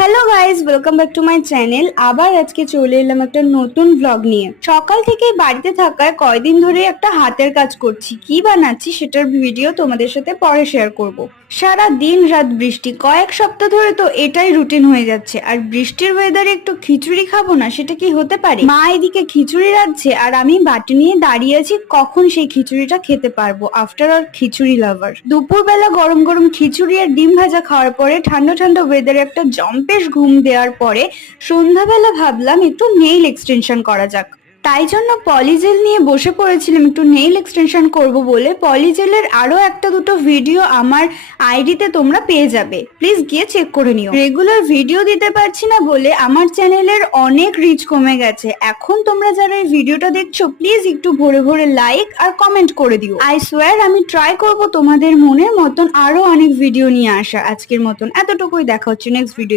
Hello guys, welcome back to my channel. আবার আজকে চলে এলাম একটা নতুন ব্লগ নিয়ে। সকাল থেকেই বাড়িতে থাকায় কয়দিন ধরে একটা হাতের কাজ করছি। কি বানাচ্ছি সেটার ভিডিও তোমাদের সাথে পরে শেয়ার করব। সারা দিন রাত বৃষ্টি, কয়েক সপ্তাহ ধরে তো এটাই রুটিন হয়ে যাচ্ছে। আর বৃষ্টির ওয়েদারে একটু খিচুড়ি খাবো না, সেটা কি হতে পারে? মা এদিকে খিচুড়ি রাঁধছে আর আমি বাটি নিয়ে দাঁড়িয়ে আছি কখন সেই খিচুড়িটা খেতে পারবো। আফটার অল খিচুড়ি লাভার। দুপুরবেলা গরম গরম খিচুড়ি আর ডিম ভাজা খাওয়ার পরে ঠান্ডা ঠান্ডা ওয়েদারে একটা জম্পেশ ঘুম দেওয়ার পরে সন্ধ্যাবেলা ভাবলাম একটু নেইল এক্সটেনশন করা যাক। তাই জন্য পলিজেল নিয়ে বসে পড়েছিলাম একটু নেইল এক্সটেনশন করব বলে। পলিজেলের আরো একটা দুটো ভিডিও আমার আইডিতে তোমরা পেয়ে যাবে, প্লিজ গিয়ে চেক করে নিও। রেগুলার ভিডিও দিতে পারছি না বলে আমার চ্যানেলের অনেক রিচ কমে গেছে। এখন তোমরা যারা এই ভিডিওটা দেখছো প্লিজ একটু ভরে ভরে লাইক আর কমেন্ট করে দিও। আই সোয়ার আমি ট্রাই করব তোমাদের মনের মতন আরো অনেক ভিডিও নিয়ে আসা। আজকের মতন এতটুকুই, দেখা হচ্ছে নেক্সট ভিডিও।